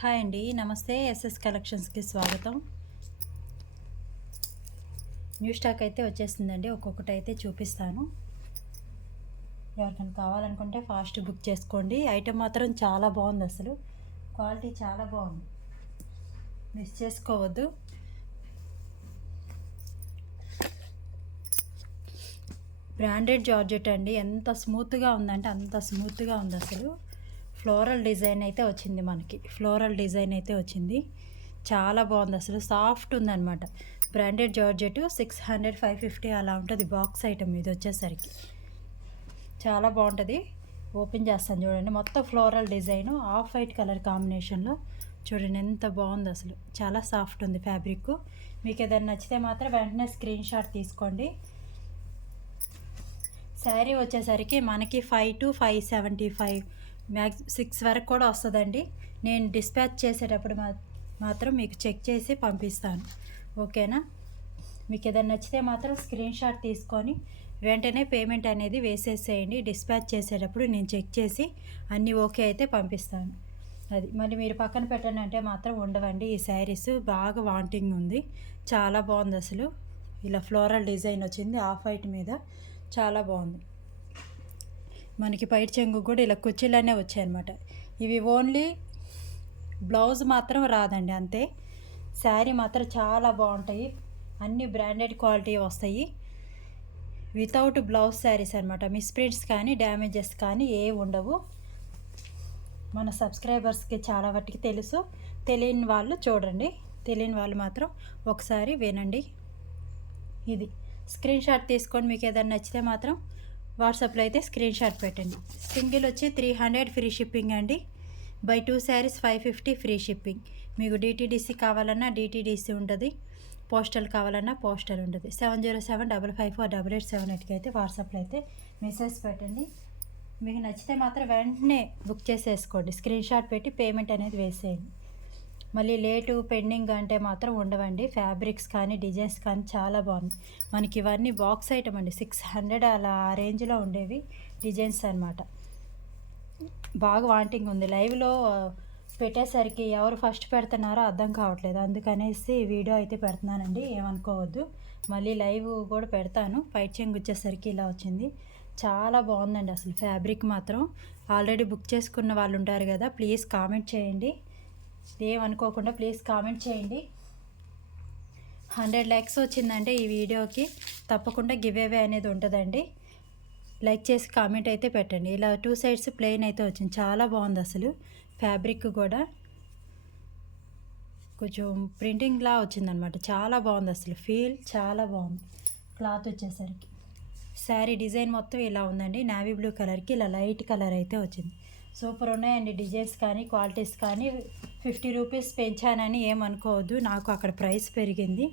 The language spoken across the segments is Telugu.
హాయ్ అండి, నమస్తే. ఎస్ఎస్ కలెక్షన్స్కి స్వాగతం. న్యూ స్టాక్ అయితే వచ్చేసిందండి. ఒక్కొక్కటి అయితే చూపిస్తాను. ఎవరికైనా కావాలనుకుంటే ఫాస్ట్ బుక్ చేసుకోండి. ఐటెం మాత్రం చాలా బాగుంది, అసలు క్వాలిటీ చాలా బాగుంది, మిస్ చేసుకోవద్దు. బ్రాండెడ్ జార్జెట్ అండి. ఎంత స్మూత్గా ఉందంటే అంత స్మూత్గా ఉంది. అసలు ఫ్లోరల్ డిజైన్ అయితే వచ్చింది, మనకి ఫ్లోరల్ డిజైన్ అయితే వచ్చింది. చాలా బాగుంది, అసలు సాఫ్ట్ ఉందన్నమాట. బ్రాండెడ్ జార్జెట్ 600 550 అలా ఉంటుంది బాక్స్ ఐటమ్. ఇది వచ్చేసరికి చాలా బాగుంటుంది. ఓపెన్ చేస్తాను చూడండి. మొత్తం floral design, off white colour కాంబినేషన్లో చూడండి ఎంత బాగుంది. అసలు చాలా సాఫ్ట్ ఉంది ఫ్యాబ్రిక్. మీకు ఏదైనా నచ్చితే మాత్రం వెంటనే స్క్రీన్ షాట్ తీసుకోండి. శారీ వచ్చేసరికి మనకి 5 to 575 6 వరకు కూడా వస్తుందండి. నేను డిస్పాచ్ చేసేటప్పుడు మాత్రం మీకు చెక్ చేసి పంపిస్తాను, ఓకేనా? మీకు ఏదైనా నచ్చితే మాత్రం స్క్రీన్ షాట్ తీసుకొని వెంటనే పేమెంట్ అనేది వేసేసేయండి. డిస్పాచ్ చేసేటప్పుడు నేను చెక్ చేసి అన్నీ ఓకే అయితే పంపిస్తాను. అది మళ్ళీ మీరు పక్కన పెట్టండి అంటే మాత్రం ఉండవండి. ఈ శారీస్ బాగా వాంటింగ్ ఉంది, చాలా బాగుంది. అసలు ఇలా ఫ్లోరల్ డిజైన్ వచ్చింది ఆఫ్ వైట్ మీద, చాలా బాగుంది. మనకి పైట చెంగు కూడా ఇలా కుర్చీలనే వచ్చాయన్నమాట. ఇవి ఓన్లీ బ్లౌజ్ మాత్రం రాదండి, అంతే. శారీ మాత్రం చాలా బాగుంటాయి, అన్ని బ్రాండెడ్ క్వాలిటీ వస్తాయి. వితౌట్ బ్లౌజ్ శారీస్ అనమాట. మిస్ప్రింట్స్ కానీ డ్యామేజెస్ కానీ ఏ ఉండవు. మన సబ్స్క్రైబర్స్కి చాలా వాటికి తెలుసు, తెలియని వాళ్ళు చూడండి, తెలియని వాళ్ళు మాత్రం ఒకసారి వినండి. ఇది స్క్రీన్ షాట్ తీసుకొని మీకు ఏదైనా నచ్చితే మాత్రం వాట్సాప్లో అయితే స్క్రీన్ షాట్ పెట్టండి. సింగిల్ వచ్చి 300 ఫ్రీ షిప్పింగ్ అండి. Buy 2 saris 550 free shipping. మీకు డిటీడీసీ కావాలన్నా డిటీడీసీ ఉంటుంది, పోస్టల్ కావాలన్నా పోస్టల్ ఉంటుంది. 7075548878కి అయితే వాట్సాప్లో అయితే మెసేజ్ పెట్టండి. మీకు నచ్చితే మాత్రం వెంటనే బుక్ చేసేసుకోండి. స్క్రీన్ షాట్ పెట్టి పేమెంట్ అనేది వేసేయండి. మళ్ళీ లేటు పెండింగ్ అంటే మాత్రం ఉండవండి. ఫ్యాబ్రిక్స్ కానీ డిజైన్స్ కానీ చాలా బాగుంది. మనకి ఇవన్నీ బాక్స్ ఐటమ్ అండి. 600 అలా ఆ రేంజ్లో ఉండేవి డిజైన్స్ అనమాట. బాగా వాంటింగ్ ఉంది. లైవ్లో పెట్టేసరికి ఎవరు ఫస్ట్ పెడుతున్నారో అర్థం కావట్లేదు, అందుకనేసి వీడియో అయితే పెడుతున్నానండి, ఏమనుకోవద్దు. మళ్ళీ లైవ్ కూడా పెడతాను. పైట్ చెంగు వచ్చేసరికి ఇలా వచ్చింది, చాలా బాగుందండి. అసలు ఫ్యాబ్రిక్ మాత్రం ఆల్రెడీ బుక్ చేసుకున్న వాళ్ళు ఉంటారు కదా, ప్లీజ్ కామెంట్ చేయండి. ఏమనుకోకుండా ప్లీజ్ కామెంట్ చేయండి. 100 లైక్స్ వచ్చిందంటే ఈ వీడియోకి తప్పకుండా గివ్ అవే అనేది ఉంటుందండి. లైక్ చేసి కామెంట్ అయితే పెట్టండి. ఇలా 2 సైడ్స్ ప్లెయిన్ అయితే వచ్చింది, చాలా బాగుంది. అసలు ఫ్యాబ్రిక్ కూడా కొంచెం ప్రింటింగ్లా వచ్చిందనమాట, చాలా బాగుంది. అసలు ఫీల్ చాలా బాగుంది. క్లాత్ వచ్చేసరికి శారీ డిజైన్ మొత్తం ఇలా ఉందండి. నావీ బ్లూ కలర్కి ఇలా లైట్ కలర్ అయితే వచ్చింది. సూపర్ ఉన్నాయండి డిజైన్స్ కానీ క్వాలిటీస్ కానీ. 50 రూపీస్ పెంచానని ఏమనుకోవద్దు, నాకు అక్కడ ప్రైస్ పెరిగింది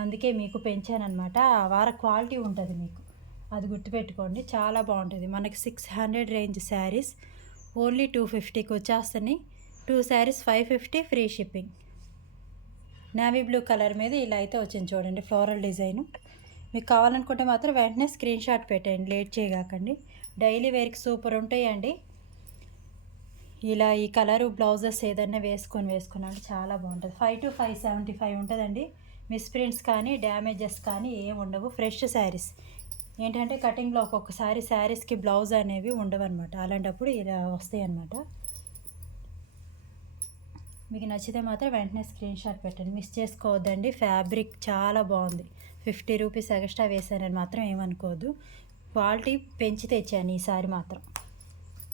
అందుకే మీకు పెంచానమాట. ఆ వార క్వాలిటీ ఉంటుంది మీకు, అది గుర్తుపెట్టుకోండి. చాలా బాగుంటుంది. మనకి 600 రేంజ్ శారీస్ ఓన్లీ 250కి వచ్చేస్తున్నాయి. 2 saris 550 free shipping. Navy blue colour మీద ఇలా అయితే వచ్చింది చూడండి, ఫ్లోరల్ డిజైను. మీకు కావాలనుకుంటే మాత్రం వెంటనే స్క్రీన్ షాట్ పెట్టండి, లేట్ చేయకండి. డైలీ వేర్కి సూపర్ ఉంటాయండి. ఇలా ఈ కలరు బ్లౌజెస్ ఏదైనా వేసుకున్నాను, చాలా బాగుంటుంది. 5 to 575 ఉంటుందండి. మిస్ప్రింట్స్ కానీ డ్యామేజెస్ కానీ ఏమి ఉండవు. ఫ్రెష్ శారీస్ ఏంటంటే కటింగ్లో ఒక్కొక్కసారి శారీస్కి బ్లౌజ్ అనేవి ఉండవు అనమాట, అలాంటప్పుడు ఇలా వస్తాయి అన్నమాట. మీకు నచ్చితే మాత్రం వెంటనే స్క్రీన్ షాట్ పెట్టండి, మిస్ చేసుకోవద్దండి. ఫ్యాబ్రిక్ చాలా బాగుంది. 50 రూపీస్ ఎక్స్ట్రా వేసానని మాత్రం ఏమనుకోవద్దు. క్వాలిటీ పెంచి తెచ్చాను ఈసారి మాత్రం.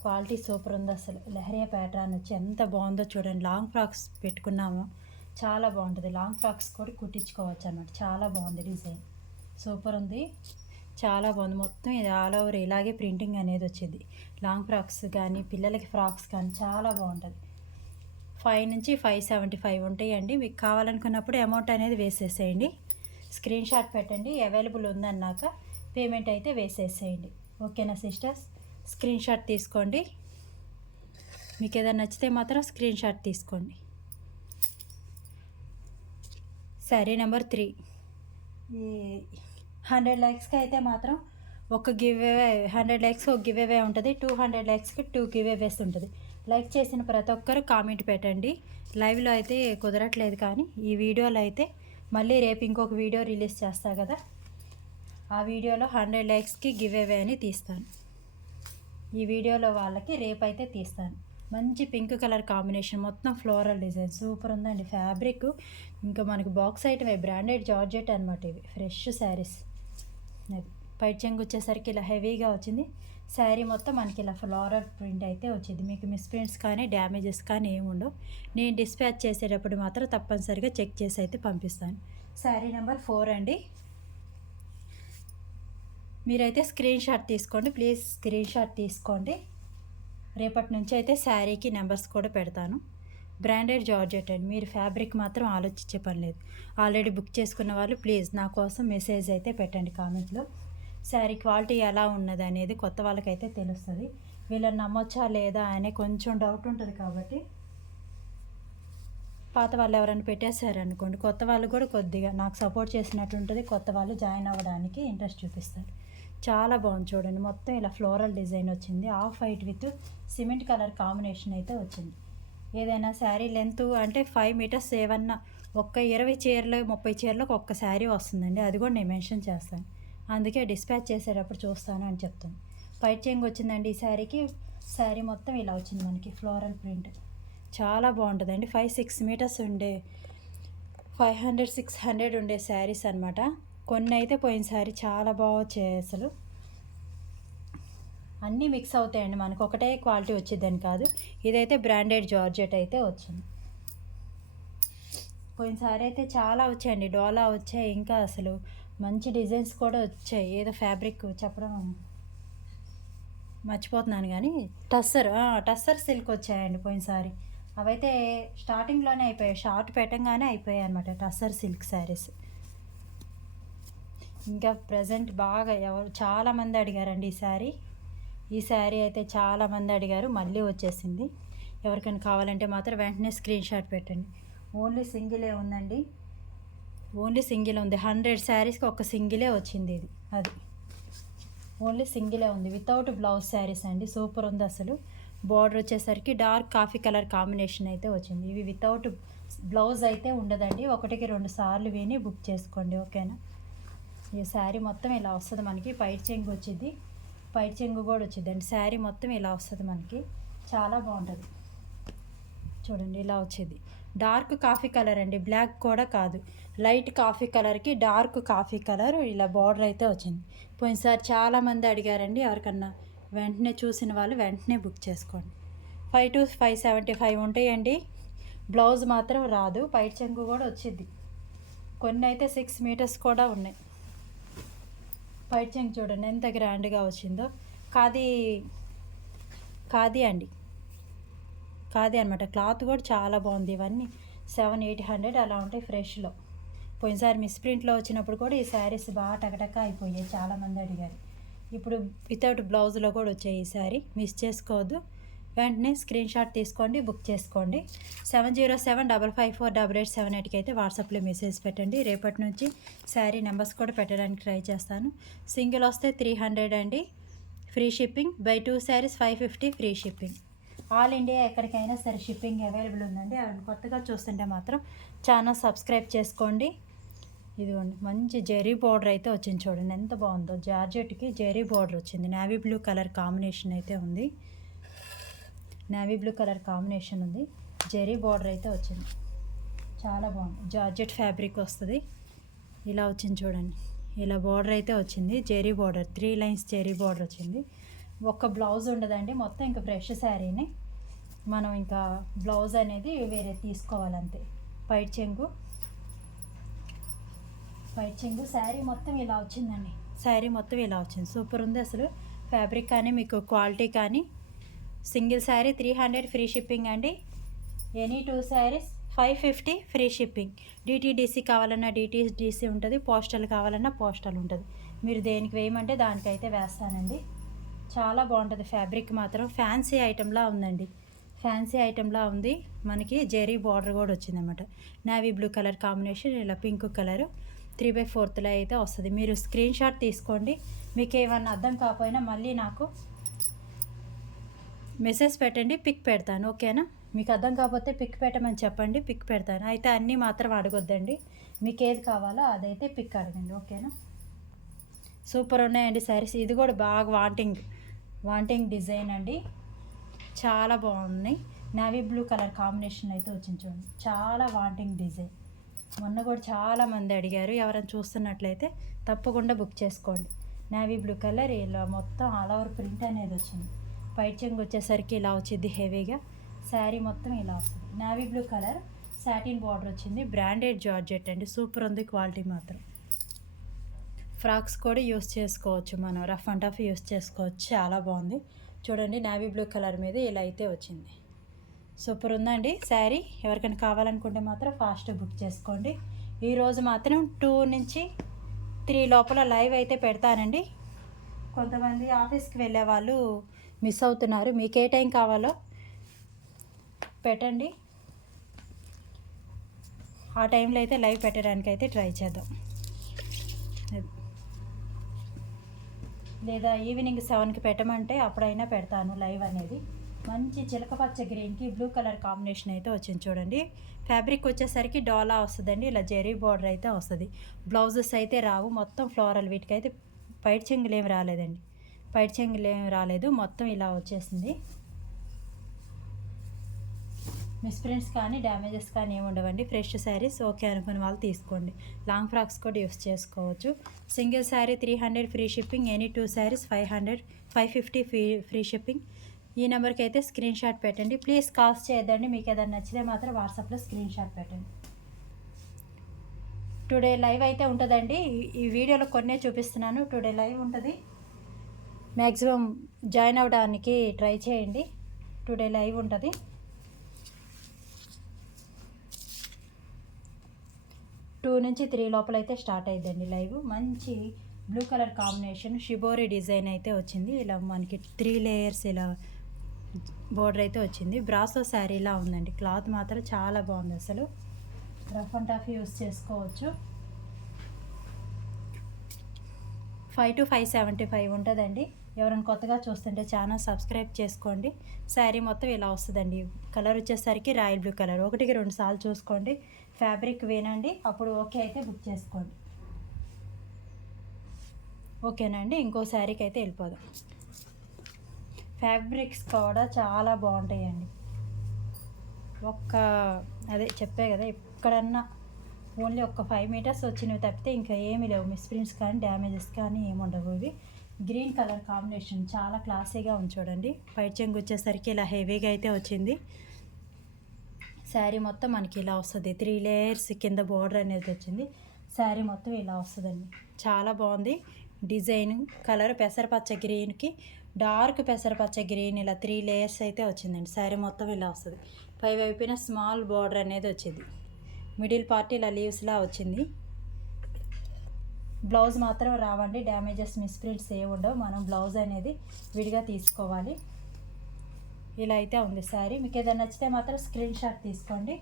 క్వాలిటీ సూపర్ ఉంది. అసలు లెహరియా ప్యాటర్న్ వచ్చి ఎంత బాగుందో చూడండి. లాంగ్ ఫ్రాక్స్ పెట్టుకున్నాము, చాలా బాగుంటుంది. లాంగ్ ఫ్రాక్స్ కూడా కుట్టించుకోవచ్చు అన్నమాట, చాలా బాగుంది. డిజైన్ సూపర్ ఉంది, చాలా బాగుంది. మొత్తం ఇది ఆల్ ఓవర్ ఇలాగే ప్రింటింగ్ అనేది వచ్చింది. లాంగ్ ఫ్రాక్స్ కానీ పిల్లలకి ఫ్రాక్స్ కానీ చాలా బాగుంటుంది. 5 నుంచి 575 ఉంటాయండి. మీకు కావాలనుకున్నప్పుడు అమౌంట్ అనేది వేసేసేయండి. స్క్రీన్ షాట్ పెట్టండి, అవైలబుల్ ఉందన్నాక పేమెంట్ అయితే వేసేసేయండి, ఓకేనా సిస్టర్స్? స్క్రీన్ షాట్ తీసుకోండి. మీకు ఏదైనా నచ్చితే మాత్రం స్క్రీన్ షాట్ తీసుకోండి. శారీ నెంబర్ 3. ఈ 100 లైక్స్కి అయితే మాత్రం ఒక గివ్ అవే, 100 లైక్స్ ఒక గివ్ అవే ఉంటుంది. 200 లైక్స్కి 2 గివ్ అవేస్ ఉంటుంది. లైక్ చేసిన ప్రతి ఒక్కరు కామెంట్ పెట్టండి. లైవ్లో అయితే కుదరట్లేదు, కానీ ఈ వీడియోలో అయితే మళ్ళీ రేపు ఇంకొక వీడియో రిలీజ్ చేస్తా కదా, ఆ వీడియోలో 100 లైక్స్కి గివ్ అవే అని తీస్తాను. ఈ వీడియోలో వాళ్ళకి రేపు అయితే తీస్తాను. మంచి పింక్ కలర్ కాంబినేషన్, మొత్తం ఫ్లోరల్ డిజైన్ సూపర్ ఉందండి. ఫ్యాబ్రిక్ ఇంకా మనకు బాక్స్ ఐటమ్ బ్రాండెడ్ జార్జెట్ అనమాట. ఇవి ఫ్రెష్ శారీస్. అది పైట్ చెంగు వచ్చేసరికి ఇలా హెవీగా వచ్చింది. శారీ మొత్తం మనకి ఇలా ఫ్లోరల్ ప్రింట్ అయితే వచ్చింది. మీకు మిస్ ప్రింట్స్ కానీ డ్యామేజెస్ కానీ ఏముండవు. నేను డిస్పాచ్ చేసేటప్పుడు మాత్రం తప్పనిసరిగా చెక్ చేసి అయితే పంపిస్తాను. శారీ నెంబర్ 4 అండి. మీరైతే స్క్రీన్ షాట్ తీసుకోండి ప్లీజ్, స్క్రీన్ షాట్ తీసుకోండి. రేపటి నుంచి అయితే శారీకి నెంబర్స్ కూడా పెడతాను. బ్రాండెడ్ జార్జెట్ అండి. మీరు ఫ్యాబ్రిక్ మాత్రం ఆలోచించే పని లేదు. ఆల్రెడీ బుక్ చేసుకున్న వాళ్ళు ప్లీజ్ నా కోసం మెసేజ్ అయితే పెట్టండి కామెంట్లో. శారీ క్వాలిటీ ఎలా ఉన్నది అనేది కొత్త వాళ్ళకైతే తెలుస్తుంది. వీళ్ళని నమ్మొచ్చా లేదా అనే కొంచెం డౌట్ ఉంటుంది. కాబట్టి పాత వాళ్ళు ఎవరైనా పెట్టేశారనుకోండి, కొత్త వాళ్ళు కూడా కొద్దిగా నాకు సపోర్ట్ చేసినట్టు ఉంటుంది. కొత్త వాళ్ళు జాయిన్ అవ్వడానికి ఇంట్రెస్ట్ చూపిస్తారు. చాలా బాగుంది చూడండి. మొత్తం ఇలా ఫ్లోరల్ డిజైన్ వచ్చింది. Off white with cement colour combination అయితే వచ్చింది. ఏదైనా శారీ లెంత్ అంటే 5 మీటర్స్ ఏమన్నా ఒక్క 20 చీరలు 30 చీరలకు ఒక్క శారీ వస్తుందండి. అది కూడా నేను మెన్షన్ చేస్తాను. అందుకే డిస్పాచ్ చేసేటప్పుడు చూస్తాను అని చెప్తాను. పైట్ చెంగు వచ్చిందండి ఈ శారీకి. శారీ మొత్తం ఇలా వచ్చింది మనకి ఫ్లోరల్ ప్రింట్. చాలా బాగుంటుందండి. 5-6 మీటర్స్ ఉండే 500-600 ఉండే శారీస్ అనమాట. కొన్ని అయితే పోయిన శారీ చాలా బాగా వచ్చాయి. అసలు అన్నీ మిక్స్ అవుతాయండి. మనకు ఒకటే క్వాలిటీ వచ్చేదని కాదు. ఇదైతే బ్రాండెడ్ జార్జెట్ అయితే వచ్చింది. పోయినసారి అయితే చాలా వచ్చాయండి. డోలా వచ్చాయి, ఇంకా అసలు మంచి డిజైన్స్ కూడా వచ్చాయి. ఏదో ఫ్యాబ్రిక్ చెప్పడం మర్చిపోతున్నాను, కానీ టస్సర్ సిల్క్ వచ్చాయండి పోయినసారి. అవైతే స్టార్టింగ్లోనే అయిపోయాయి, షార్ట్ పెట్టంగానే అయిపోయాయి అనమాట టస్సర్ సిల్క్ శారీస్. ఇంకా ప్రజెంట్ బాగా చాలామంది అడిగారండి ఈ శారీ అయితే చాలామంది అడిగారు. మళ్ళీ వచ్చేసింది. ఎవరికైనా కావాలంటే మాత్రం వెంటనే స్క్రీన్ షాట్ పెట్టండి. ఓన్లీ సింగిలే ఉందండి. ఓన్లీ సింగిల్ ఉంది. 100 శారీస్కి ఒక సింగిలే వచ్చింది. ఇది అది ఓన్లీ సింగిలే ఉంది. వితౌట్ బ్లౌజ్ శారీస్ అండి. సూపర్ ఉంది అసలు. బార్డర్ వచ్చేసరికి డార్క్ కాఫీ కలర్ కాంబినేషన్ అయితే వచ్చింది. ఇవి వితౌట్ బ్లౌజ్ అయితే ఉండదండి. 1-2 సార్లు విని బుక్ చేసుకోండి, ఓకేనా. ఈ శారీ మొత్తం ఇలా వస్తుంది మనకి. పైట్ చెంగు వచ్చింది, పైట్ చెంగు కూడా వచ్చిందండి. శారీ మొత్తం ఇలా వస్తుంది మనకి. చాలా బాగుంటుంది చూడండి. ఇలా వచ్చేది డార్క్ కాఫీ కలర్ అండి, బ్లాక్ కూడా కాదు. లైట్ కాఫీ కలర్కి డార్క్ కాఫీ కలర్ ఇలా బార్డర్ అయితే వచ్చింది. పోయినసారి చాలామంది అడిగారండి. ఎవరికన్నా వెంటనే చూసిన వాళ్ళు వెంటనే బుక్ చేసుకోండి. 5-575 ఉంటాయండి. బ్లౌజ్ మాత్రం రాదు. పైట్ చెంగు కూడా వచ్చింది. కొన్ని అయితే 6 మీటర్స్ కూడా ఉన్నాయి. పైట్ చెంగు చూడండి ఎంత గ్రాండ్గా వచ్చిందో. ఖాదీ అండి, ఖాదీ అనమాట. క్లాత్ కూడా చాలా బాగుంది. ఇవన్నీ 700-800 అలా ఉంటాయి ఫ్రెష్లో. పోయినసారి మిస్ ప్రింట్లో వచ్చినప్పుడు కూడా ఈ శారీస్ బాగా టకటక అయిపోయాయి. చాలామంది అడిగారు. ఇప్పుడు వితౌట్ బ్లౌజ్లో కూడా వచ్చాయి ఈ శారీ. మిస్ చేసుకోవద్దు. వెంటనే స్క్రీన్ షాట్ తీసుకోండి, బుక్ చేసుకోండి. 7075548878కి అయితే వాట్సాప్లో మెసేజ్ పెట్టండి. రేపటి నుంచి శారీ నెంబర్స్ కూడా పెట్టడానికి ట్రై చేస్తాను. సింగిల్ వస్తే 300 అండి, free shipping. By 2 saris 550 free shipping. All India ఎక్కడికైనా సరే షిప్పింగ్ అవైలబుల్ ఉందండి. ఎవరైనా కొత్తగా చూస్తుంటే మాత్రం ఛానల్ సబ్స్క్రైబ్ చేసుకోండి. ఇదిగోండి మంచి జెరీ బార్డర్ అయితే వచ్చింది చూడండి ఎంత బాగుందో. జార్జెట్కి జెరీ బార్డర్ వచ్చింది. నేవీ బ్లూ కలర్ కాంబినేషన్ అయితే ఉంది. నేవీ బ్లూ కలర్ కాంబినేషన్ ఉంది. జెరీ బార్డర్ అయితే వచ్చింది. చాలా బాగుంది. జార్జెట్ ఫ్యాబ్రిక్ వస్తుంది. ఇలా వచ్చింది చూడండి. ఇలా బార్డర్ అయితే వచ్చింది. Zari border 3 lines zari border వచ్చింది. ఒక్క బ్లౌజ్ ఉండదండి. మొత్తం ఇంకా ఫ్రెష్ శారీని మనం ఇంకా బ్లౌజ్ అనేది వేరే తీసుకోవాలంతే. పైట్ చెంగు శారీ మొత్తం ఇలా వచ్చిందండి. శారీ మొత్తం ఇలా వచ్చింది. సూపర్ ఉంది అసలు. ఫ్యాబ్రిక్ కానీ మీకు క్వాలిటీ కానీ. సింగిల్ శారీ 300 ఫ్రీ షిప్పింగ్ అండి. Any 2 saris 550 free shipping. DTDC కావాలన్నా డిటీడీసీ ఉంటుంది, పోస్టల్ కావాలన్నా పోస్టల్ ఉంటుంది. మీరు దేనికి వేయమంటే దానికైతే వేస్తానండి. చాలా బాగుంటుంది. ఫ్యాబ్రిక్ మాత్రం ఫ్యాన్సీ ఐటెంలా ఉందండి. ఫ్యాన్సీ ఐటెంలా ఉంది. మనకి జెరీ బార్డర్ కూడా వచ్చిందన్నమాట. నేవీ బ్లూ కలర్ కాంబినేషన్ ఇలా పింక్ కలరు 3/4 అయితే వస్తుంది. మీరు స్క్రీన్ షాట్ తీసుకోండి. మీకు ఏమన్నా అర్థం కాకపోయినా మళ్ళీ నాకు మెసేజ్ పెట్టండి, పిక్ పెడతాను. ఓకేనా? మీకు అర్థం కాకపోతే పిక్ పెట్టమని చెప్పండి, పిక్ పెడతాను. అయితే అన్నీ మాత్రం అడగొద్దండి, మీకు ఏది కావాలో అదైతే పిక్ అడగండి. ఓకేనా? సూపర్ ఉన్నాయండి శారీస్. ఇది కూడా బాగా వాంటింగ్ డిజైన్ అండి, చాలా బాగున్నాయి. నేవీ బ్లూ కలర్ కాంబినేషన్ అయితే వచ్చింది చూడండి, చాలా వాంటింగ్ డిజైన్. మొన్న కూడా చాలామంది అడిగారు, ఎవరైనా చూస్తున్నట్లయితే తప్పకుండా బుక్ చేసుకోండి. నేవీ బ్లూ కలర్ ఇలా మొత్తం ఆల్ ఓవర్ ప్రింట్ అనేది వచ్చింది. పైట్ చెంగు వచ్చేసరికి ఇలా వచ్చింది హెవీగా. శారీ మొత్తం ఇలా వస్తుంది. Navy blue colour satin border వచ్చింది. బ్రాండెడ్ జార్జెట్ అండి, సూపర్ ఉంది క్వాలిటీ మాత్రం. ఫ్రాక్స్ కూడా యూస్ చేసుకోవచ్చు, మనం రఫ్ అండ్ టఫ్ యూస్ చేసుకోవచ్చు, చాలా బాగుంది. చూడండి నేవీ బ్లూ కలర్ మీద ఇలా అయితే వచ్చింది. సూపర్ ఉందండి శారీ. ఎవరికైనా కావాలనుకుంటే మాత్రం ఫాస్ట్ బుక్ చేసుకోండి. ఈరోజు మాత్రం 2 నుంచి 3 లోపల లైవ్ అయితే పెడతానండి. కొంతమంది ఆఫీస్కి వెళ్ళే వాళ్ళు మిస్ అవుతున్నారు. మీకు ఏ టైం కావాలో పెట్టండి, ఆ టైంలో అయితే లైవ్ పెట్టడానికి అయితే ట్రై చేద్దాం. లేదా ఈవినింగ్ 7కి పెట్టమంటే అప్పుడైనా పెడతాను లైవ్ అనేది. మంచి చిలకపచ్చ గ్రీన్కి బ్లూ కలర్ కాంబినేషన్ అయితే వచ్చింది చూడండి. ఫ్యాబ్రిక్ వచ్చేసరికి డోలా వస్తుందండి, ఇలా జెరీ బార్డర్ అయితే వస్తుంది. బ్లౌజెస్ అయితే రావు, మొత్తం ఫ్లోరల్. వీటికైతే పైట్ చెంగులు ఏమి రాలేదండి, పైట్ చెంగులు ఏమి రాలేదు, మొత్తం ఇలా వచ్చేసింది. మిస్ప్రింట్స్ కానీ డ్యామేజెస్ కానీ ఏమి ఉండవండి. ఫ్రెష్ శారీస్ ఓకే అనుకునే వాళ్ళు తీసుకోండి. లాంగ్ ఫ్రాక్స్ కూడా యూస్ చేసుకోవచ్చు. Single sari 300 free shipping, any 2 saris 550 free shipping. ఈ నెంబర్కి అయితే స్క్రీన్ షాట్ పెట్టండి. ప్లీజ్ కాల్స్ చేయొద్దండి, మీకు ఏదైనా నచ్చితే మాత్రం వాట్సాప్లో స్క్రీన్ షాట్ పెట్టండి. టుడే లైవ్ అయితే ఉంటుందండి. ఈ వీడియోలో కొన్నే చూపిస్తున్నాను. టుడే లైవ్ ఉంటుంది, మ్యాక్సిమం జాయిన్ అవ్వడానికి ట్రై చేయండి. టుడే లైవ్ ఉంటుంది. టూ నుంచి 3 లోపల అయితే స్టార్ట్ అయ్యిందండి లైవ్. మంచి blue colour combination shibori design అయితే వచ్చింది. ఇలా మనకి 3 లేయర్స్ ఇలా బోర్డర్ అయితే వచ్చింది. బ్రాసో శారీలా ఉందండి. క్లాత్ మాత్రం చాలా బాగుంది, అసలు రఫ్ అండ్ టఫ్ యూస్ చేసుకోవచ్చు. 5 to 575 ఉంటుందండి. ఎవరైనా కొత్తగా చూస్తుంటే ఛానల్ సబ్స్క్రైబ్ చేసుకోండి. శారీ మొత్తం ఇలా వస్తుందండి. కలర్ వచ్చేసరికి రాయల్ బ్లూ కలర్. 1-2 సార్లు చూసుకోండి, ఫ్యాబ్రిక్ వినండి, అప్పుడు ఓకే అయితే బుక్ చేసుకోండి. ఓకేనండి, ఇంకో శారీకి అయితే వెళ్ళిపోదాం. ఫ్యాబ్రిక్స్ కూడా చాలా బాగుంటాయండి. అదే చెప్పే కదా, ఎక్కడన్నా ఓన్లీ 5 మీటర్స్ వచ్చినవి తప్పితే ఇంకా ఏమీ లేవు. మిస్ప్రింట్స్ కానీ డ్యామేజెస్ కానీ ఏమి ఉండవు. ఇవి గ్రీన్ కలర్ కాంబినేషన్ చాలా క్లాసీగా ఉంది చూడండి. పైట్ చెంగు వచ్చేసరికి ఇలా హెవీగా అయితే వచ్చింది. శారీ మొత్తం మనకి ఇలా వస్తుంది. 3 లేయర్స్ కింద బోర్డర్ అనేది వచ్చింది. శారీ మొత్తం ఇలా వస్తుందండి, చాలా బాగుంది. డిజైన్ కలర్ పెసరపచ్చ గ్రీన్కి డార్క్ పెసరపచ్చ గ్రీన్ ఇలా 3 లేయర్స్ అయితే వచ్చిందండి. శారీ మొత్తం ఇలా వస్తుంది. పై వైపున స్మాల్ బోర్డర్ అనేది వచ్చింది. మిడిల్ పార్ట్ ఇలా లీవ్స్లా వచ్చింది. బ్లౌజ్ మాత్రం రావండి, డ్యామేజెస్ మిస్ప్రింట్స్ ఏ ఉండవు. మనం బ్లౌజ్ అనేది విడిగా తీసుకోవాలి. ఇలా అయితే ఉంది శారీ. మీకు ఏదైనా నచ్చితే మాత్రం స్క్రీన్ షాట్ తీసుకోండి,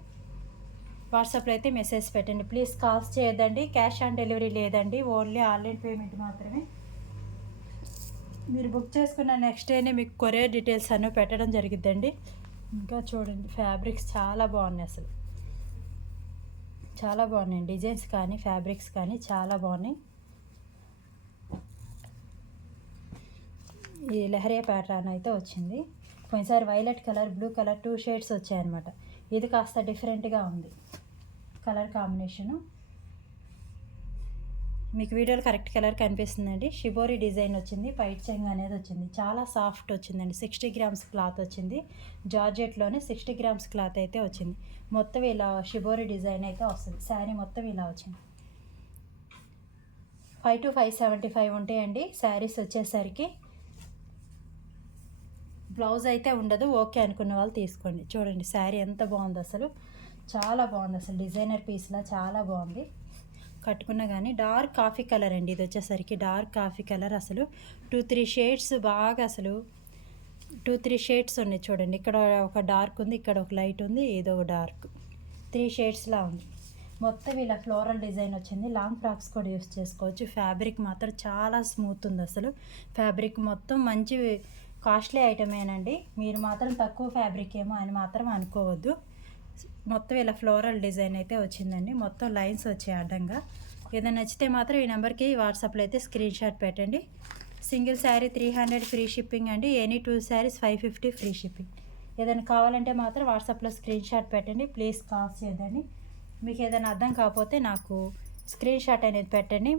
వాట్సాప్లో అయితే మెసేజ్ పెట్టండి. ప్లీజ్ కాల్స్ చేయొద్దండి, క్యాష్ ఆన్ డెలివరీ లేదండి, ఓన్లీ ఆన్లైన్ పేమెంట్ మాత్రమే. మీరు బుక్ చేసుకున్న నెక్స్ట్ డేనే మీకు కొరియర్ డీటెయిల్స్ అన్నీ పెట్టడం జరిగిద్దండి. ఇంకా చూడండి, ఫ్యాబ్రిక్స్ చాలా బాగున్నాయి, అసలు చాలా బాగున్నాయి. డిజైన్స్ కానీ ఫ్యాబ్రిక్స్ కానీ చాలా బాగున్నాయి. ఈ లెహరియా ప్యాటర్న్ అయితే వచ్చింది. పోయినసారి violet colour, blue colour 2 shades వచ్చాయన్నమాట. ఇది కాస్త డిఫరెంట్గా ఉంది కలర్ కాంబినేషను. మీకు వీడియోలో కరెక్ట్ కలర్ కనిపిస్తుందండి. షిబోరి డిజైన్ వచ్చింది, పైట్ చెంగు అనేది వచ్చింది. చాలా సాఫ్ట్ వచ్చిందండి. 60 గ్రామ్స్ క్లాత్ వచ్చింది. జార్జెట్లోనే 60 గ్రామ్స్ క్లాత్ అయితే వచ్చింది. మొత్తం ఇలా షిబోరి డిజైన్ అయితే వస్తుంది. శారీ మొత్తం ఇలా వచ్చింది. 5 to 575 ఉంటాయండి శారీస్ వచ్చేసరికి. బ్లౌజ్ అయితే ఉండదు, ఓకే అనుకున్న వాళ్ళు తీసుకోండి. చూడండి శారీ ఎంత బాగుంది, అసలు చాలా బాగుంది. అసలు డిజైనర్ పీస్లా చాలా బాగుంది. కట్టుకున్నా కానీ డార్క్ కాఫీ కలర్ అండి. ఇది వచ్చేసరికి డార్క్ కాఫీ కలర్. అసలు 2-3 షేడ్స్ బాగా, అసలు 2-3 షేడ్స్ ఉన్నాయి చూడండి. ఇక్కడ ఒక డార్క్ ఉంది, ఇక్కడ ఒక లైట్ ఉంది, ఏదో డార్క్ 3 షేడ్స్లా ఉంది. మొత్తం ఇలా ఫ్లోరల్ డిజైన్ వచ్చింది. లాంగ్ ఫ్రాక్స్ కూడా యూస్ చేసుకోవచ్చు. ఫ్యాబ్రిక్ మాత్రం చాలా స్మూత్ ఉంది. అసలు ఫ్యాబ్రిక్ మొత్తం మంచి కాస్ట్లీ ఐటమేనండి. మీరు మాత్రం తక్కువ ఫ్యాబ్రిక్ ఏమో అని మాత్రం అనుకోవద్దు. మొత్తం ఇలా ఫ్లోరల్ డిజైన్ అయితే వచ్చిందండి. మొత్తం లైన్స్ వచ్చాయి అడ్డంగా. ఏదైనా నచ్చితే మాత్రం ఈ నెంబర్కి వాట్సాప్లో అయితే స్క్రీన్ షాట్ పెట్టండి. సింగిల్ శారీ 300 ఫ్రీ షిప్పింగ్ అండి. Any 2 saris 550 free shipping. ఏదైనా కావాలంటే మాత్రం వాట్సాప్లో స్క్రీన్ షాట్ పెట్టండి. ప్లీజ్ కాల్ చేయదండి. మీకు ఏదైనా అర్థం కాకపోతే నాకు స్క్రీన్ షాట్ అనేది పెట్టండి.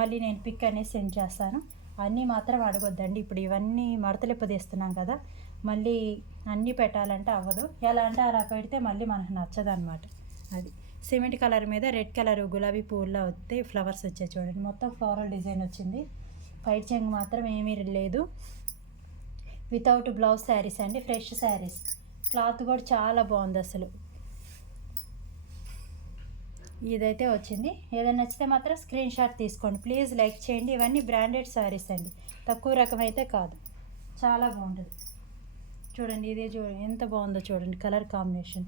మళ్ళీ నేను పిక్ అనేది సెండ్ చేస్తాను. అన్నీ మాత్రం అడగొద్దండి. ఇప్పుడు ఇవన్నీ మడతలిప్ప తీస్తున్నాం కదా, మళ్ళీ అన్నీ పెట్టాలంటే అవ్వదు. ఎలా అంటే అలా పెడితే మళ్ళీ మనకు నచ్చదు అనమాట. అది సిమెంట్ కలర్ మీద రెడ్ కలర్ గులాబీ పువ్వుల్లో వస్తే ఫ్లవర్స్ వచ్చాయి చూడండి. మొత్తం ఫ్లోరల్ డిజైన్ వచ్చింది. పైట్ చెంగు మాత్రం ఏమీ లేదు. వితౌట్ బ్లౌజ్ శారీస్ అండి. ఫ్రెష్ శారీస్. క్లాత్ కూడా చాలా బాగుంది అసలు. ఇదైతే వచ్చింది. ఏదైనా నచ్చితే మాత్రం స్క్రీన్ షాట్ తీసుకోండి. ప్లీజ్ లైక్ చేయండి. ఇవన్నీ బ్రాండెడ్ శారీస్ అండి, తక్కువ రకం అయితే కాదు. చాలా బాగుంటుంది చూడండి. ఇదే చూడండి ఎంత బాగుందో చూడండి. కలర్ కాంబినేషన్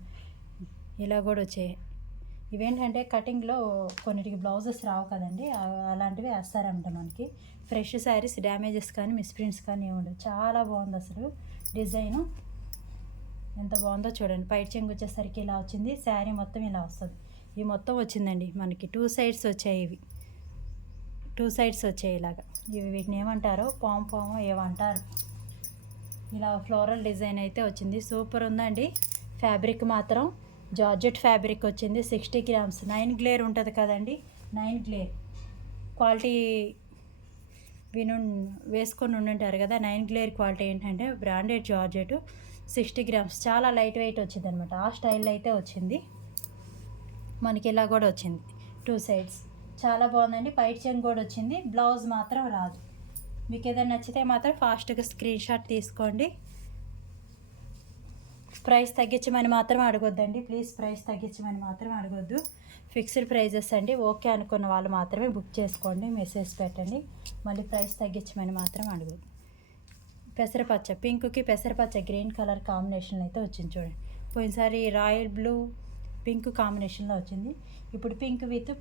ఇలా కూడా వచ్చాయి. ఇవేంటంటే కటింగ్లో కొన్నిటికి బ్లౌజెస్ రావు కదండి, అలాంటివి వేస్తారంట మనకి. ఫ్రెష్ శారీస్, డ్యామేజెస్ కానీ మిస్ప్రింట్స్ కానీ ఏముండవు. చాలా బాగుంది అసలు డిజైను. ఎంత బాగుందో చూడండి. పైట్ చెంగు వచ్చేసరికి ఇలా వచ్చింది. శారీ మొత్తం ఇలా వస్తుంది. ఇవి మొత్తం వచ్చిందండి మనకి. 2 సైడ్స్ వచ్చాయి. ఇవి 2 సైడ్స్ వచ్చాయి ఇలాగా. ఇవి వీటిని ఏమంటారో పాము ఏమంటారు. ఇలా ఫ్లోరల్ డిజైన్ అయితే వచ్చింది. సూపర్ ఉందండి. ఫ్యాబ్రిక్ మాత్రం జార్జెట్ ఫ్యాబ్రిక్ వచ్చింది. 60 గ్రామ్స్. 9 గ్లేర్ ఉంటుంది కదండి, 9 గ్లేర్ క్వాలిటీ వేసుకొని ఉండుంటారు కదా. 9 గ్లేర్ క్వాలిటీ ఏంటంటే బ్రాండెడ్ జార్జెట్. 60 గ్రామ్స్. చాలా లైట్ వెయిట్ వచ్చింది అనమాట. ఆ స్టైల్లో అయితే వచ్చింది మనకి. ఇలా కూడా వచ్చింది 2 సైడ్స్. చాలా బాగుందండి. పైట్ చెంగు కూడా వచ్చింది. బ్లౌజ్ మాత్రం రాదు. మీకు ఏదైనా నచ్చితే మాత్రం ఫాస్ట్గా స్క్రీన్ షాట్ తీసుకోండి. ప్రైస్ తగ్గించమని మాత్రం అడగొద్దండి. ప్లీజ్ ప్రైస్ తగ్గించమని మాత్రం అడగొద్దు. ఫిక్స్డ్ ప్రైజెస్ అండి. ఓకే అనుకున్న వాళ్ళు మాత్రమే బుక్ చేసుకోండి. మెసేజ్ పెట్టండి. మళ్ళీ ప్రైస్ తగ్గించమని మాత్రం అడగొద్దు. పెసరపచ్చ, పింక్కి పెసరపచ్చ గ్రీన్ కలర్ కాంబినేషన్లో అయితే వచ్చింది చూడండి. పోయినసారి రాయల్ బ్లూ పింక్ కాంబినేషన్లో వచ్చింది. ఇప్పుడు పింక్ విత్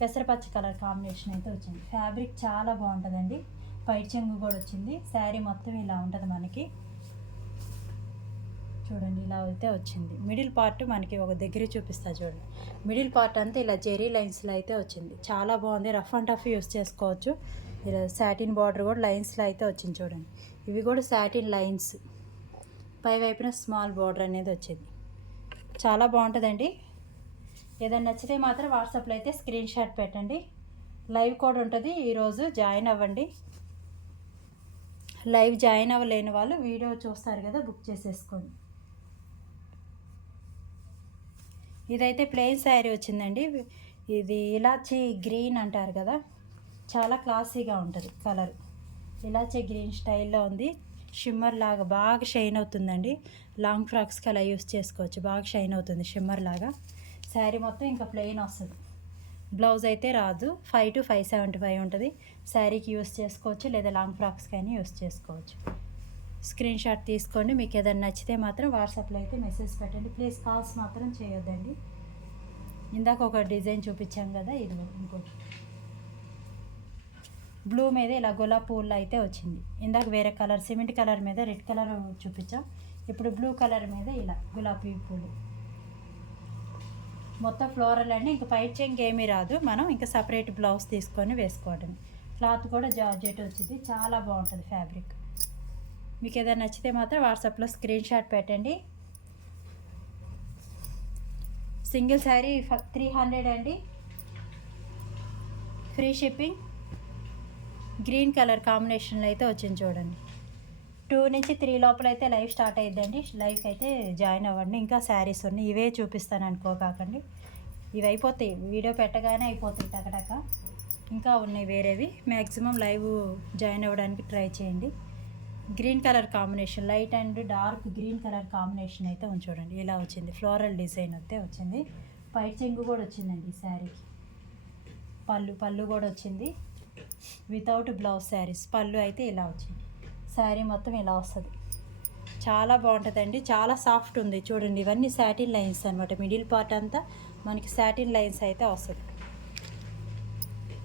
పెసరపచ్చ కలర్ కాంబినేషన్ అయితే వచ్చింది. ఫ్యాబ్రిక్ చాలా బాగుంటుందండి. పైట్ చెంగు కూడా వచ్చింది. శారీ మొత్తం ఇలా ఉంటుంది మనకి. చూడండి ఇలా అయితే వచ్చింది. మిడిల్ పార్ట్ మనకి ఒక దగ్గర చూపిస్తా చూడండి. మిడిల్ పార్ట్ అంతా ఇలా జెరీ లైన్స్లో అయితే వచ్చింది. చాలా బాగుంది. రఫ్ అండ్ టఫ్ యూస్ చేసుకోవచ్చు. ఇలా సాటిన్ బార్డర్ కూడా లైన్స్లో అయితే వచ్చింది చూడండి. ఇవి కూడా సాటిన్ లైన్స్. పై వైపున స్మాల్ బార్డర్ అనేది వచ్చింది. చాలా బాగుంటుందండి. ఏదైనా నచ్చితే మాత్రం వాట్సాప్లో అయితే స్క్రీన్ షాట్ పెట్టండి. లైవ్ కూడా ఉంటుంది. ఈరోజు జాయిన్ అవ్వండి. లైవ్ జాయిన్ అవ్వలేని వాళ్ళు వీడియో చూస్తారు కదా, బుక్ చేసేసుకోండి. ఇదైతే ప్లెయిన్ శారీ వచ్చిందండి. ఇది ఇలాచీ గ్రీన్ అంటారు కదా, చాలా క్లాసీగా ఉంటుంది కలర్. ఇలాచీ గ్రీన్ స్టైల్లో ఉంది. షిమ్మర్ లాగా బాగా షైన్ అవుతుందండి. లాంగ్ ఫ్రాక్స్కి అలా యూస్ చేసుకోవచ్చు. బాగా షైన్ అవుతుంది షిమ్మర్ లాగా. శారీ మొత్తం ఇంకా ప్లెయిన్ వస్తుంది. బ్లౌజ్ అయితే రాదు. 5 to 575 ఉంటుంది. శారీకి యూస్ చేసుకోవచ్చు, లేదా లాంగ్ ఫ్రాక్స్కి అయినా యూస్ చేసుకోవచ్చు. స్క్రీన్ షాట్ తీసుకోండి. మీకు ఏదైనా నచ్చితే మాత్రం వాట్సాప్లో అయితే మెసేజ్ పెట్టండి. ప్లీజ్ కాల్స్ మాత్రం చేయొద్దండి. ఇందాక ఒక డిజైన్ చూపించాం కదా, ఇది ఇంకోటి బ్లూ మీద ఇలా గులాబీ పూలు అయితే వచ్చింది. ఇందాక వేరే కలర్ సిమెంట్ కలర్ మీద రెడ్ కలర్ చూపించాం. ఇప్పుడు బ్లూ కలర్ మీద ఇలా గులాబీ పూలు. మొత్తం ఫ్లోరల్ అండి. ఇంకా పైట్ చెంగు ఏమీ రాదు. మనం ఇంకా సపరేట్ బ్లౌజ్ తీసుకొని వేసుకోవడం. క్లాత్ కూడా జార్జెట్ వచ్చింది. చాలా బాగుంటుంది ఫ్యాబ్రిక్. మీకు ఏదైనా నచ్చితే మాత్రం వాట్సాప్లో స్క్రీన్ షాట్ పెట్టండి. సింగిల్ శారీ 300 అండి. Free shipping. గ్రీన్ కలర్ కాంబినేషన్లో అయితే వచ్చింది చూడండి. 2 నుంచి 3 లోపల అయితే లైవ్ స్టార్ట్ అయ్యిద్దండి. లైవ్కి అయితే జాయిన్ అవ్వండి. ఇంకా శారీస్ ఉన్నాయి. ఇవే చూపిస్తాను అనుకోకండి. ఇవి అయిపోతాయి, వీడియో పెట్టగానే అయిపోతాయి టకటక. ఇంకా ఉన్నాయి వేరేవి. మ్యాక్సిమం లైవ్ జాయిన్ అవ్వడానికి ట్రై చేయండి. Green colour combination, light and dark green colour combination అయితే ఉంది చూడండి. ఇలా వచ్చింది. ఫ్లోరల్ డిజైన్ అయితే వచ్చింది. పైట్ చెంగు కూడా వచ్చిందండి ఈ శారీకి. పళ్ళు కూడా వచ్చింది. Without blouse saris. పళ్ళు అయితే ఇలా వచ్చింది. శారీ మొత్తం ఇలా వస్తుంది. చాలా బాగుంటుందండి. చాలా సాఫ్ట్ ఉంది చూడండి. ఇవన్నీ సాటిన్ లైన్స్ అనమాట. మిడిల్ పార్ట్ అంతా మనకి సాటిన్ లైన్స్ అయితే వస్తుంది.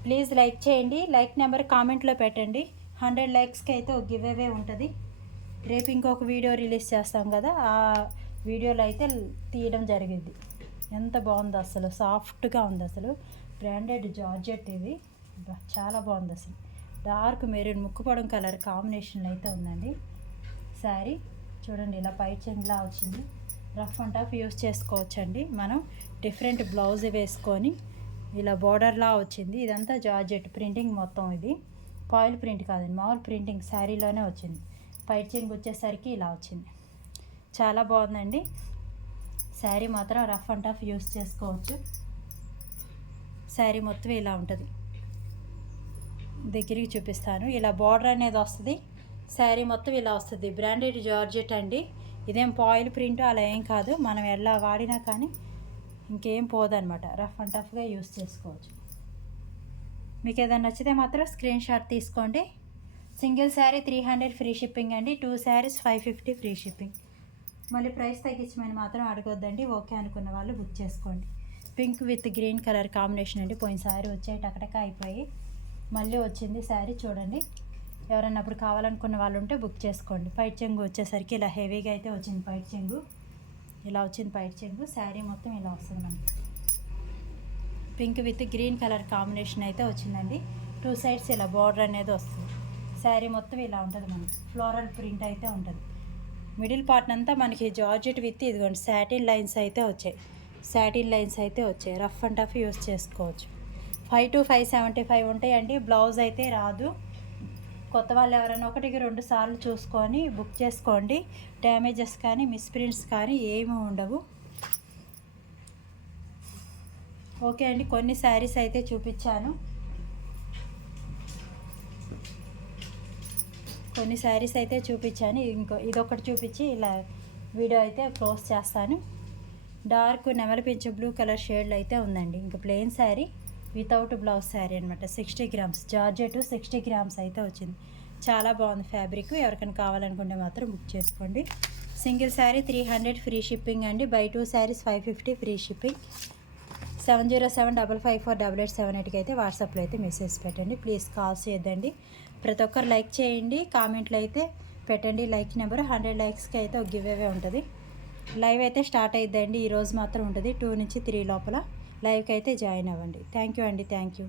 ప్లీజ్ లైక్ చేయండి. లైక్ నెంబర్ కామెంట్లో పెట్టండి. 100 లైక్స్కి అయితే ఒక గివ్ అవే ఉంటుంది. రేపు ఇంకొక వీడియో రిలీజ్ చేస్తాం కదా, ఆ వీడియోలో అయితే తీయడం జరిగింది. ఎంత బాగుంది అసలు, సాఫ్ట్గా ఉంది అసలు. బ్రాండెడ్ జార్జెట్ ఇది, చాలా బాగుంది అసలు. డార్క్ మెరూన్ ముక్కుపొడం కలర్ కాంబినేషన్లో అయితే ఉందండి శారీ. చూడండి ఇలా పై చెంగులా వచ్చింది. రఫ్ అండ్ టఫ్ యూస్ చేసుకోవచ్చండి. మనం డిఫరెంట్ బ్లౌజ్ వేసుకొని ఇలా బోర్డర్లా వచ్చింది. ఇదంతా జార్జెట్ ప్రింటింగ్ మొత్తం. ఇది పాయిల్ ప్రింట్ కాదండి, మామూలు ప్రింటింగ్ శారీలోనే వచ్చింది. పై చెంగు వచ్చేసరికి ఇలా వచ్చింది. చాలా బాగుందండి శారీ మాత్రం. రఫ్ అండ్ టఫ్ యూస్ చేసుకోవచ్చు. శారీ మొత్తం ఇలా ఉంటుంది. దగ్గరికి చూపిస్తాను. ఇలా బార్డర్ అనేది వస్తుంది. శారీ మొత్తం ఇలా వస్తుంది. బ్రాండెడ్ జార్జెట్ అండి. ఇదేం పాయిల్ ప్రింట్ అలా ఏం కాదు. మనం ఎలా వాడినా కానీ ఇంకేం పోదనమాట. రఫ్ అండ్ టఫ్గా యూస్ చేసుకోవచ్చు. మీకు ఏదైనా నచ్చితే మాత్రం స్క్రీన్ షాట్ తీసుకోండి. సింగిల్ శారీ 300 ఫ్రీ షిప్పింగ్ అండి. 2 శారీస్ 550 ఫ్రీ షిప్పింగ్. మళ్ళీ ప్రైస్ తగ్గించమని మాత్రం అడగొద్దండి. ఓకే అనుకున్న వాళ్ళు బుక్ చేసుకోండి. Pink with green colour combination అండి. పోయిన శారీ వచ్చాయి, టకటక అయిపోయి మళ్ళీ వచ్చింది శారీ. చూడండి, ఎవరైనా అప్పుడు కావాలనుకున్న వాళ్ళు ఉంటే బుక్ చేసుకోండి. పైట్ చెంగు వచ్చేసరికి ఇలా హెవీగా అయితే వచ్చింది. పైట్ చెంగు ఇలా వచ్చింది. పైట్ చెంగు శారీ మొత్తం ఇలా వస్తుంది మనకి. Pink with green colour combination అయితే వచ్చిందండి. 2 సైడ్స్ ఇలా బార్డర్ అనేది వస్తుంది. శారీ మొత్తం ఇలా ఉంటుంది మనకి. ఫ్లోరల్ ప్రింట్ అయితే ఉంటుంది. మిడిల్ పార్ట్ అంతా మనకి జార్జెట్ విత్ ఇదిగోండి సాటిన్ లైన్స్ అయితే వచ్చాయి. సాటిన్ లైన్స్ అయితే వచ్చాయి. రఫ్ అండ్ టఫ్ యూస్ చేసుకోవచ్చు. 5 to 575 ఉంటాయండి. బ్లౌజ్ అయితే రాదు. కొత్త వాళ్ళు ఎవరైనా 1-2 సార్లు చూసుకొని బుక్ చేసుకోండి. డ్యామేజెస్ కానీ మిస్ప్రింట్స్ కానీ ఏమీ ఉండవు. ఓకే అండి, కొన్ని శారీస్ అయితే చూపించాను. ఇదొకటి చూపించి ఇలా వీడియో అయితే క్లోజ్ చేస్తాను. డార్క్ నెమలి పింఛు బ్లూ కలర్ షేడ్లో అయితే ఉందండి. ఇంకా plain sari without blouse sari అనమాట. 60 గ్రామ్స్ జార్జెట్ 60 గ్రామ్స్ అయితే వచ్చింది. చాలా బాగుంది ఫ్యాబ్రిక్. ఎవరికైనా కావాలనుకుంటే మాత్రం బుక్ చేసుకోండి. సింగిల్ శారీ 300 ఫ్రీ షిప్పింగ్ అండి. Buy 2 saris 550 free shipping. 7075548878కి అయితే వాట్సాప్లో అయితే మెసేజ్ పెట్టండి. ప్లీజ్ కాల్స్ చేయొద్దండి. ప్రతి ఒక్కరు లైక్ చేయండి, కామెంట్లు అయితే పెట్టండి. లైక్ నెంబర్ 100 లైక్స్కి అయితే ఒక గివ్ అవే ఉంటుంది. లైవ్ అయితే స్టార్ట్ అయిద్దండి. ఈరోజు మాత్రం ఉంటుంది 2 నుంచి 3 లోపల. లైవ్కి అయితే జాయిన్ అవ్వండి. థ్యాంక్ యూ అండి. Thank you.